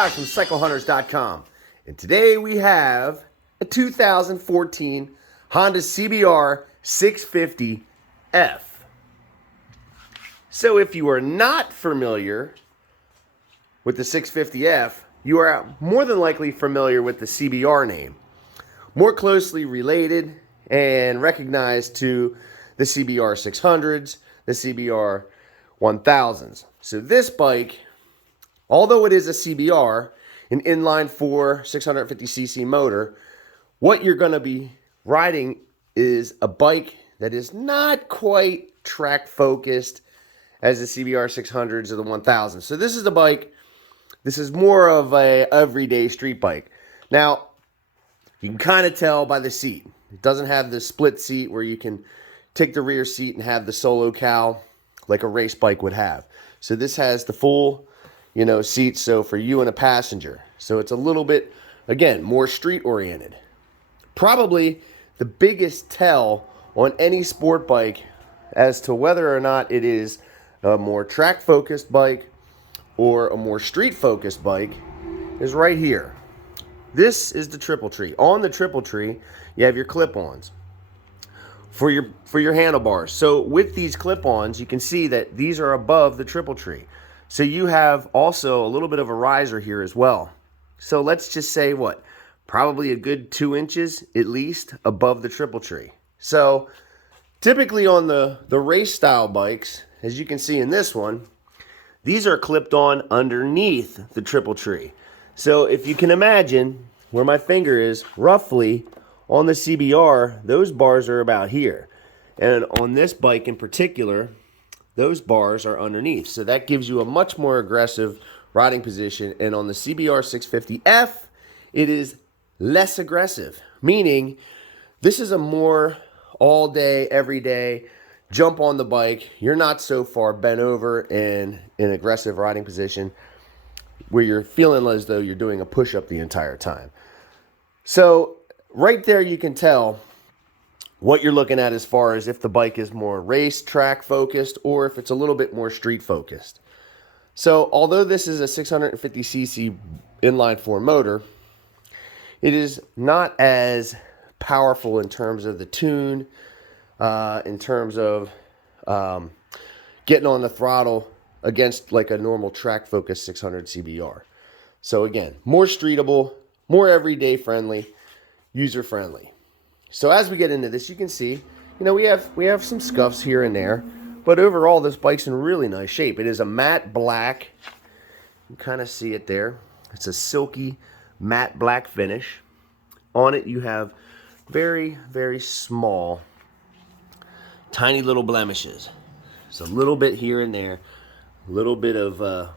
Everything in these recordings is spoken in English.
Josh from CycleHunters.com, and today we have a 2014 Honda CBR650F. So if you are not familiar with the 650F, you are more than likely familiar with the CBR name, more closely related and recognized to the CBR600s, the CBR 1000s. So this bike, although it is a CBR, an inline 4 650cc motor, what you're going to be riding is a bike that is not quite track focused as the CBR 600s or the 1000s. So this is a bike, this is more of a everyday street bike. Now, you can kind of tell by the seat. It doesn't have the split seat where you can take the rear seat and have the solo cowl like a race bike would have. So this has the full, seat, so for you and a passenger. So it's a little bit, again, more street oriented. Probably the biggest tell on any sport bike as to whether or not it is a more track focused bike or a more street focused bike is right here. This is the triple tree. On the triple tree, you have your clip-ons for your handlebars. So with these clip-ons, you can see that these are above the triple tree. So you have also a little bit of a riser here as well. So let's just say what? Probably a good 2 inches at least above the triple tree. So typically on the race style bikes, as you can see in this one, these are clipped on underneath the triple tree. So if you can imagine where my finger is, roughly on the CBR, those bars are about here. And on this bike in particular, those bars are underneath. So that gives you a much more aggressive riding position. And on the CBR650F, it is less aggressive, meaning this is a more all day, every day, jump on the bike. You're not so far bent over in an aggressive riding position where you're feeling as though you're doing a push-up the entire time. So right there you can tell what you're looking at as far as if the bike is more race track focused or if it's a little bit more street focused. So although this is a 650cc inline 4 motor, it is not as powerful in terms of the tune, in terms of getting on the throttle against like a normal track focused 600 CBR. So again, more streetable, more everyday friendly, user friendly. So as we get into this, you can see, we have some scuffs here and there, but overall this bike's in really nice shape. It is a matte black. You kind of see it there. It's a silky matte black finish. On it you have very, very small, tiny little blemishes. It's a little bit here and there. A little bit of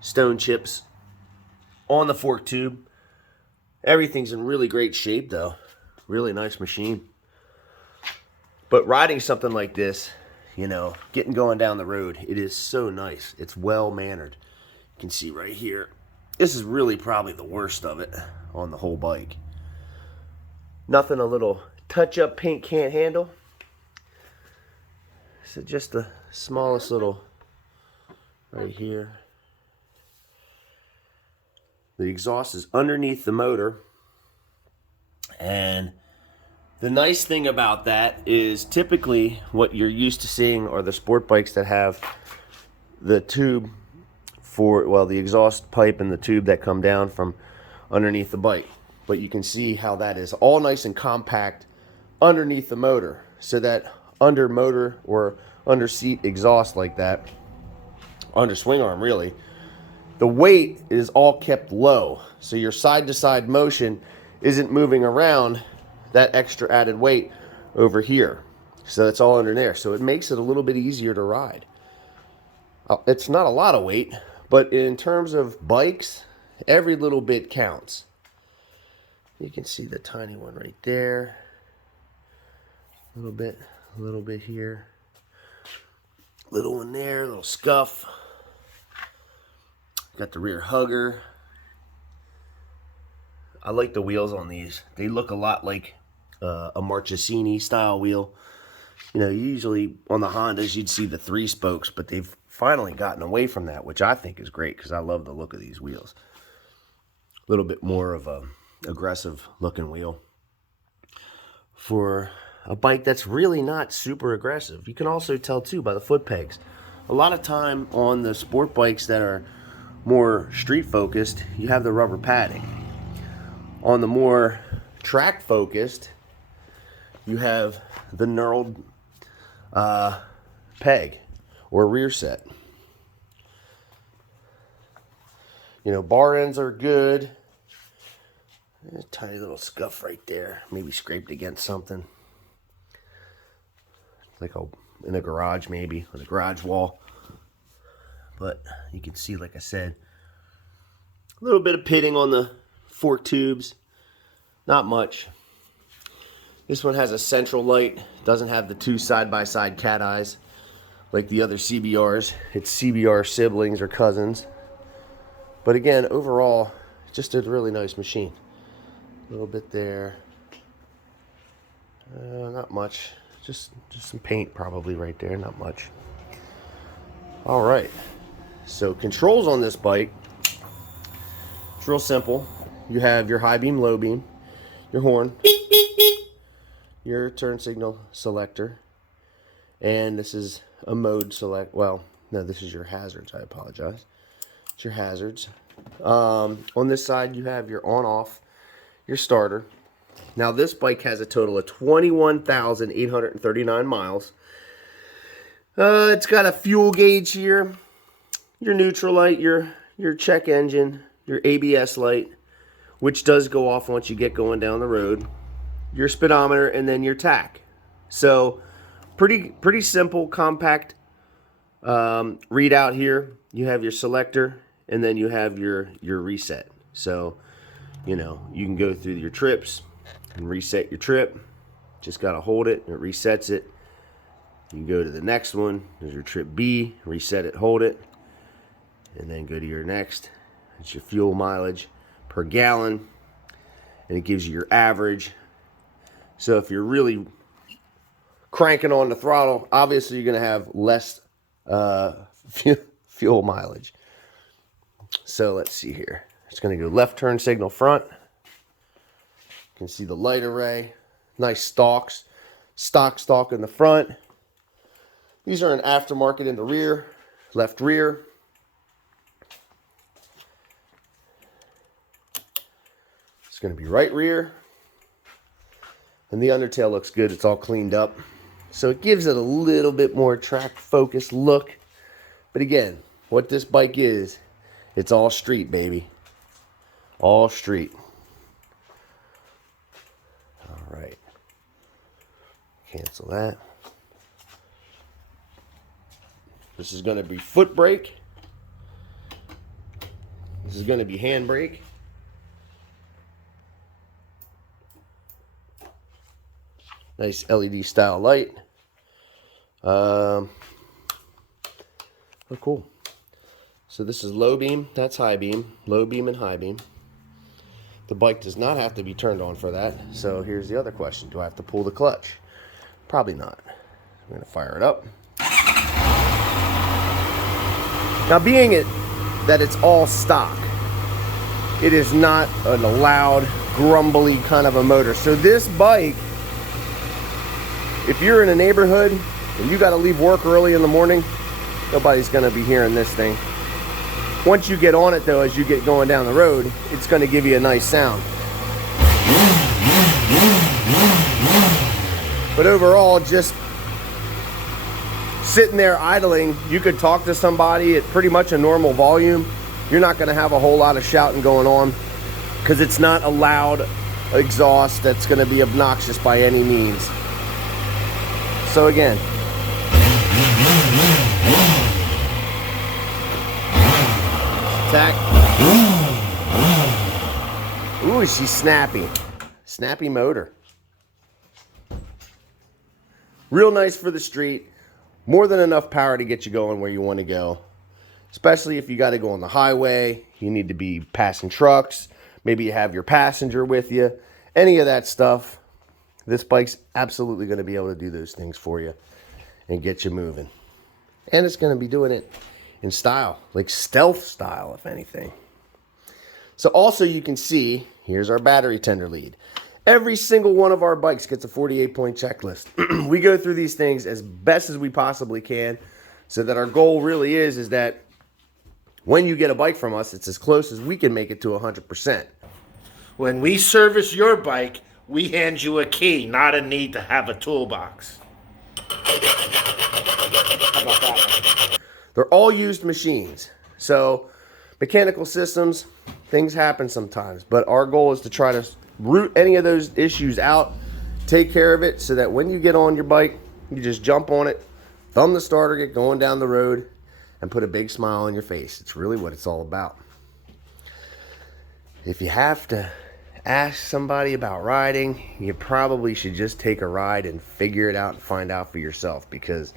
stone chips on the fork tube. Everything's in really great shape though. Really nice machine. But riding something like this, getting going down the road, it is so nice. It's well mannered. You can see right here. This is really probably the worst of it on the whole bike. Nothing a little touch-up paint can't handle. So just the smallest little right here. The exhaust is underneath the motor. And the nice thing about that is typically what you're used to seeing are the sport bikes that have the tube the exhaust pipe and the tube that come down from underneath the bike. But you can see how that is all nice and compact underneath the motor. So that under motor or under seat exhaust like that, under swing arm really, the weight is all kept low. So your side to side motion isn't moving around that extra added weight over here. So it's all under there. So it makes it a little bit easier to ride. It's not a lot of weight, but in terms of bikes, every little bit counts. You can see the tiny one right there. A little bit here. Little one there, little scuff. Got the rear hugger. I like the wheels on these. They look a lot like a Marchesini style wheel. Usually on the Hondas you'd see the 3 spokes, but they've finally gotten away from that, which I think is great because I love the look of these wheels. little bit more of a aggressive looking wheel for a bike that's really not super aggressive. You can also tell too by the foot pegs. A lot of time on the sport bikes that are more street focused, you have the rubber padding. On the more track focused, you have the knurled peg or rear set. You know, bar ends are good. A tiny little scuff right there, maybe scraped against something, like in a garage, maybe on a garage wall. But you can see, like I said, a little bit of pitting on the fork tubes, not much. This one has a central light, doesn't have the two side-by-side cat eyes like the other CBRs. It's CBR siblings or cousins. But again, overall, just a really nice machine. A little bit there. Not much. Just some paint probably right there, not much. All right. So controls on this bike, it's real simple. You have your high beam, low beam, your horn, your turn signal selector, and this is a mode select. Well, no, this is your hazards. I apologize. It's your hazards. On this side, you have your on-off, your starter. Now, this bike has a total of 21,839 miles. It's got a fuel gauge here, your neutral light, your check engine, your ABS light, which does go off once you get going down the road, your speedometer, and then your tach. So, pretty simple, compact readout here. You have your selector, and then you have your reset. So, you know, you can go through your trips and reset your trip. Just got to hold it, and it resets it. You can go to the next one. There's your trip B, reset it, hold it, and then go to your next. It's your fuel mileage per gallon, and it gives you your average. So if you're really cranking on the throttle, obviously you're going to have less fuel mileage. So let's see here. It's going to go left turn signal front. You can see the light array. Nice stalks. Stock in the front. These are an aftermarket in the rear. Left rear. It's going to be right rear. And the undertail looks good. It's all cleaned up. So it gives it a little bit more track focused look. But again, what this bike is, it's all street, baby. All street. All right. Cancel that. This is going to be foot brake. This is going to be hand brake. Nice LED style light. Oh, cool. So this is low beam, that's high beam, low beam and high beam. The bike does not have to be turned on for that. So here's the other question. Do I have to pull the clutch? Probably not. I'm going to fire it up. Now, being that it's all stock, it is not a loud, grumbly kind of a motor. So this bike, if you're in a neighborhood and you got to leave work early in the morning, nobody's going to be hearing this thing. Once you get on it, though, as you get going down the road, it's going to give you a nice sound. But overall, just sitting there idling, you could talk to somebody at pretty much a normal volume. You're not going to have a whole lot of shouting going on because it's not a loud exhaust that's going to be obnoxious by any means. So again, tack. Ooh, she's snappy. Snappy motor. Real nice for the street. More than enough power to get you going where you want to go. Especially if you got to go on the highway. You need to be passing trucks. Maybe you have your passenger with you. Any of that stuff. This bike's absolutely going to be able to do those things for you and get you moving. And it's going to be doing it in style, like stealth style, if anything. So also you can see, here's our battery tender lead. Every single one of our bikes gets a 48-point checklist. We go through these things as best as we possibly can, so that our goal really is that when you get a bike from us, it's as close as we can make it to 100%. When we service your bike, we hand you a key, not a need to have a toolbox. How about that one? They're all used machines. So mechanical systems, things happen sometimes, but our goal is to try to root any of those issues out, take care of it, so that when you get on your bike, you just jump on it, thumb the starter, get going down the road, and put a big smile on your face. It's really what it's all about. If you have to ask somebody about riding, you probably should just take a ride and figure it out and find out for yourself, because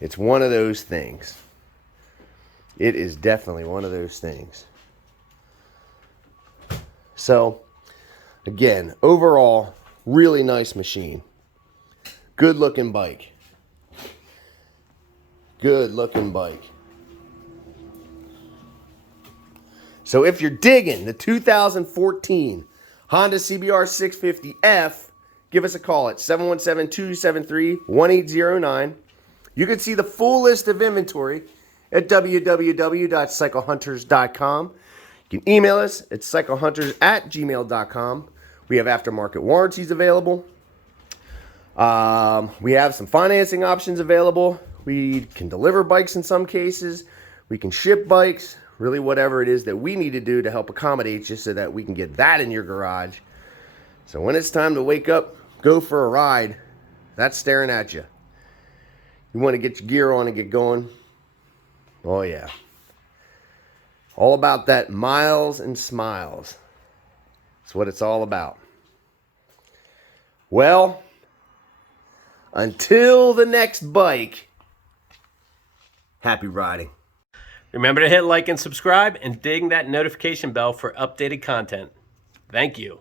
it's one of those things. It is definitely one of those things. So, again, overall, really nice machine. Good looking bike. Good looking bike. So if you're digging the 2014 Honda CBR650F, give us a call at 717-273-1809. You can see the full list of inventory at www.cyclehunters.com. You can email us at cyclehunters@gmail.com. We have aftermarket warranties available. We have some financing options available. We can deliver bikes in some cases. We can ship bikes. Really whatever it is that we need to do to help accommodate you so that we can get that in your garage. So when it's time to wake up, go for a ride, that's staring at you. You want to get your gear on and get going? Oh yeah. All about that miles and smiles. That's what it's all about. Well, until the next bike, happy riding. Remember to hit like and subscribe and ding that notification bell for updated content. Thank you.